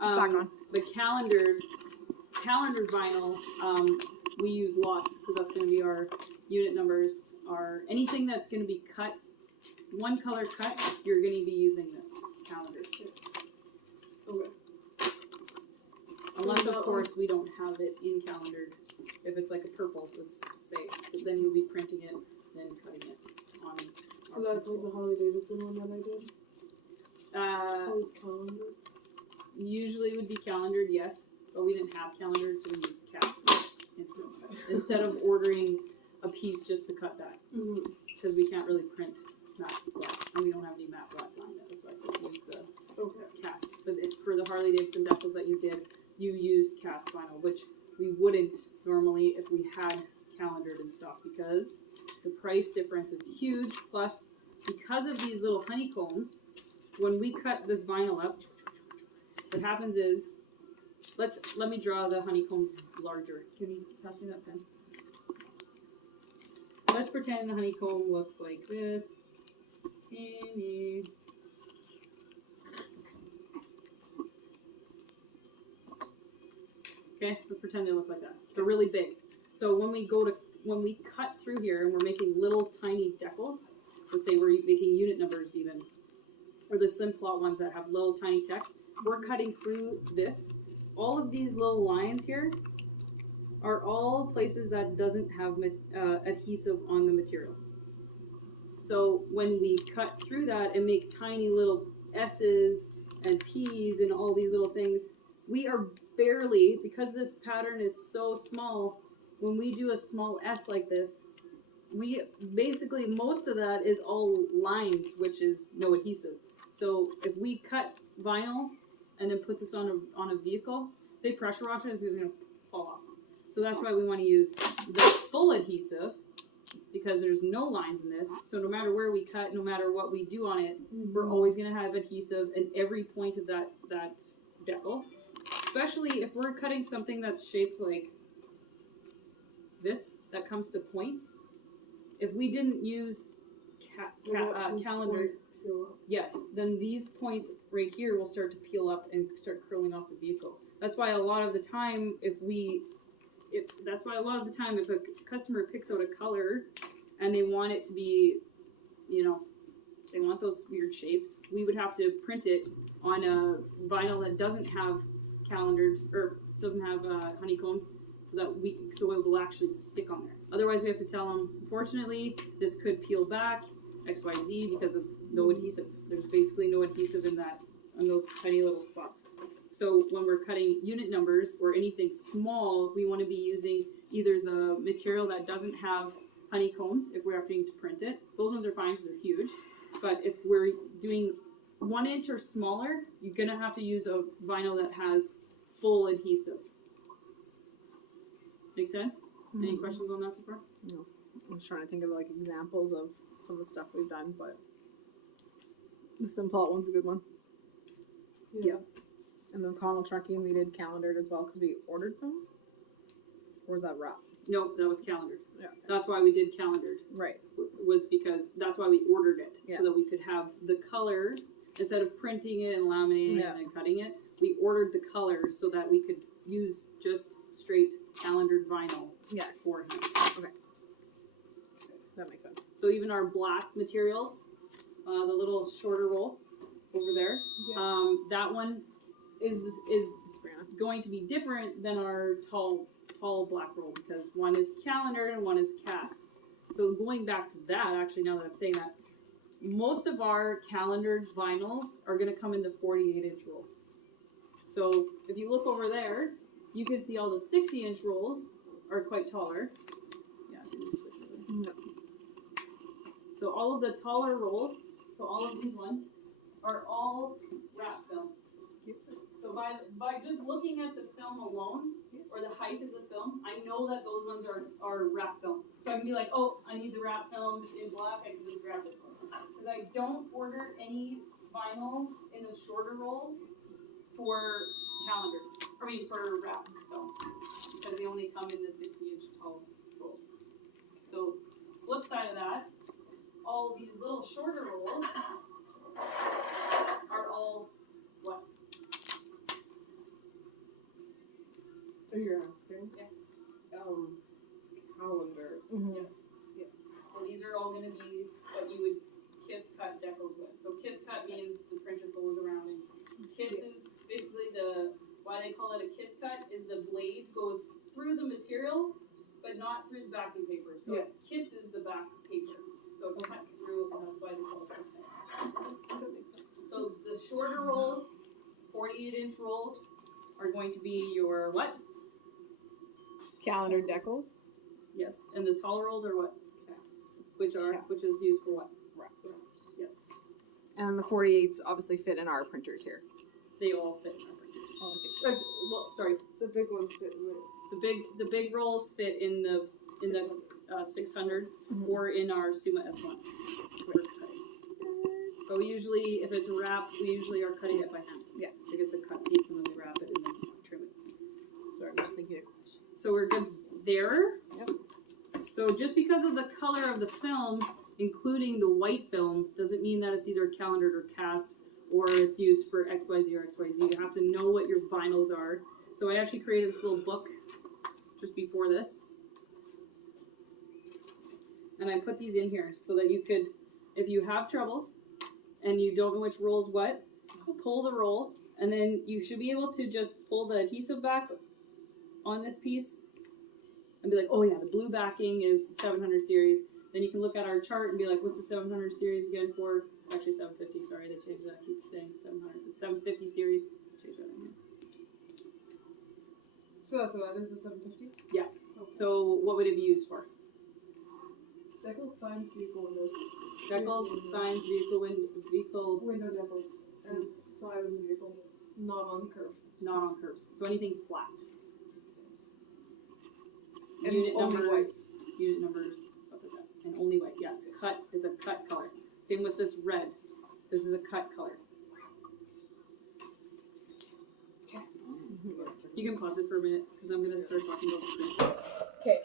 Back on. The calendared vinyl, we use lots because that's going to be our unit numbers. Our anything that's going to be cut, one color cut, you're going to be using this calendar. Okay. Unless, of course, we don't have it in calendared. If it's like a purple, let's say, then you'll be printing it, then cutting it on. So that's like the Harley Davidson one that I did? Was calendar? Usually it would be calendared, yes, but we didn't have calendared, so we used cast instead of ordering a piece just to cut that, because we can't really print matte black, and we don't have any matte black on it. That's why I said use the cast. But for the Harley Davidson decals that you did, you used cast vinyl, which we wouldn't normally if we had calendared in stock, because the price difference is huge. Plus, because of these little honeycombs, when we cut this vinyl up, what happens is, let me draw the honeycombs larger. Can you pass me that pen? Let's pretend the honeycomb looks like this. Okay, let's pretend they look like that. They're really big. So when we cut through here and we're making little tiny decals, let's say we're making unit numbers even, or the Simplot ones that have little tiny text, we're cutting through this. All of these little lines here are all places that doesn't have adhesive on the material. So when we cut through that and make tiny little S's and P's and all these little things, we are barely, because this pattern is so small, when we do a small S like this, we basically, most of that is all lines, which is no adhesive. So if we cut vinyl and then put this on a vehicle, if they pressure wash it, it's going to fall off. So that's why we want to use the full adhesive, because there's no lines in this. So no matter where we cut, no matter what we do on it, we're always going to have adhesive in every point of that decal. Especially if we're cutting something that's shaped like this, that comes to points. If we didn't use calendar, yes, then these points right here will start to peel up and start curling off the vehicle. That's why a lot of the time, if a customer picks out a color and they want it to be, they want those weird shapes, we would have to print it on a vinyl that doesn't have calendared or doesn't have honeycombs, so it will actually stick on there. Otherwise, we have to tell them, unfortunately, this could peel back XYZ because of no adhesive. There's basically no adhesive in those tiny little spots. So when we're cutting unit numbers or anything small, we want to be using either the material that doesn't have honeycombs if we're having to print it. Those ones are fine because they're huge. But if we're doing 1 inch or smaller, you're going to have to use a vinyl that has full adhesive. Make sense? Any questions on that so far? No. I'm just trying to think of like examples of some of the stuff we've done, but the Simplot one's a good one. Yeah. And then Connell Trucking, we did calendared as well because we ordered them. Or was that wrap? No, that was calendared. Yeah. That's why we did calendared. Right. Was because that's why we ordered it. Yeah. So that we could have the color, instead of printing it and laminating it and then cutting it, we ordered the color so that we could use just straight calendared vinyl for him. Okay. That makes sense. So even our black material, the little shorter roll over there, that one is going to be different than our tall black roll, because one is calendared and one is cast. So going back to that, actually, now that I'm saying that, most of our calendared vinyls are going to come in the 48-inch rolls. So if you look over there, you can see all the 60-inch rolls are quite taller. Yeah, I can just switch over. No. So all of the taller rolls, so all of these ones, are all wrap films. So by just looking at the film alone, or the height of the film, I know that those ones are wrap film. So I can be like, oh, I need the wrap film in black, I can just grab this one. Because I don't order any vinyl in the shorter rolls for for wrap film, because they only come in the 60-inch tall rolls. So flip side of that, all these little shorter rolls are all what? Oh, you're asking? Yeah. Calendar. Yes. Yes. So these are all gonna be what you would kiss cut decals with. So kiss cut means the printer goes around and kisses, basically why they call it a kiss cut is the blade goes through the material, but not through the backing paper. So it Yes. kisses the back paper. So it cuts through, and that's why they call it kiss cut. That makes sense. So the shorter rolls, 48-inch rolls, are going to be your what? Calendar decals. Yes. And the taller rolls are what? Cats. Which is used for what? Wraps. Yes. And the 48s obviously fit in our printers here. They all fit in our printer. Oh, okay. Well, sorry. The big ones fit in the The big rolls fit in the 600 Mhm. or in our Suma S1. for cutting. But we usually, if it's a wrap, we usually are cutting it by hand. Yeah. Like it's a cut piece and then we wrap it and then trim it. Sorry, I'm just thinking of questions. So we're good there. Yep. So just because of the color of the film, including the white film, doesn't mean that it's either calendared or cast or it's used for XYZ or XYZ. You have to know what your vinyls are. So I actually created this little book just before this. And I put these in here so that you could, if you have troubles and you don't know which roll's what, pull the roll and then you should be able to just pull the adhesive back on this piece and be like, oh yeah, the blue backing is the 700 series. Then you can look at our chart and be like, what's the 700 series again for? It's actually 750, sorry, they changed that. I keep saying 700. The 750 series, change that in here. So that's what that is, the 750? Yeah. Okay. So what would it be used for? Decals, signs, vehicle windows. Decals, signs, vehicle, Window decals. And side of the vehicle. Not on curve. not on curves. So anything flat. And Unit only numbers, stuff like that. And only white. Yeah, it's a cut color. Same with this red. This is a cut color. You can pause it for a minute because I'm gonna start talking about the print. Okay.